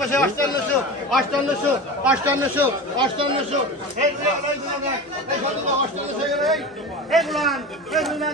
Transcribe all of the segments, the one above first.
পাশে 5800 5800 5800 5800 এই গুলান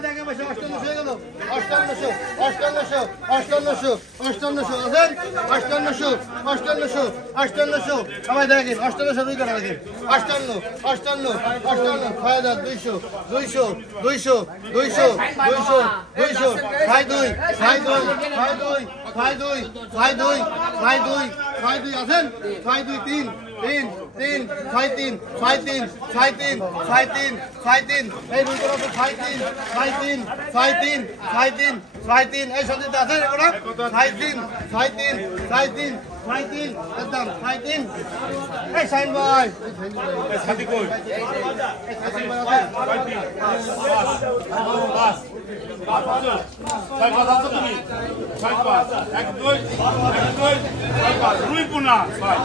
দেখে পাশে 5800 হয়ে গেল 5800 5800 5800 5800 আছেন 5800 5800 5800 সবাই দেখেন 5800 দুই করে দেখেন 58 58 58 6200 200 200 200 200 200 খাই দুই খাই দুই খাই দুই খাই দুই খাই দুই খাই দুই খাই দুই আছেন খাই দুই তিন তিন তিন ছয় তিন ছয় তিন ছয় তিন ছয় তিন ছয় তিন এই দুই করে ছয় তিন ছয় তিন ছয় তিন ছয় তিন ছয় তিন এই সবজিতে আছে ওরা ছয় তিন ছয় তিন ছয় তিন ছয় তিন একদম ছয় তিন এই সাইন ভাই সাথী কই ছয় পাঁচ আছো তুমি ছয় পাঁচ এক দুই ছয় পাঁচ দুই পুনা ছয়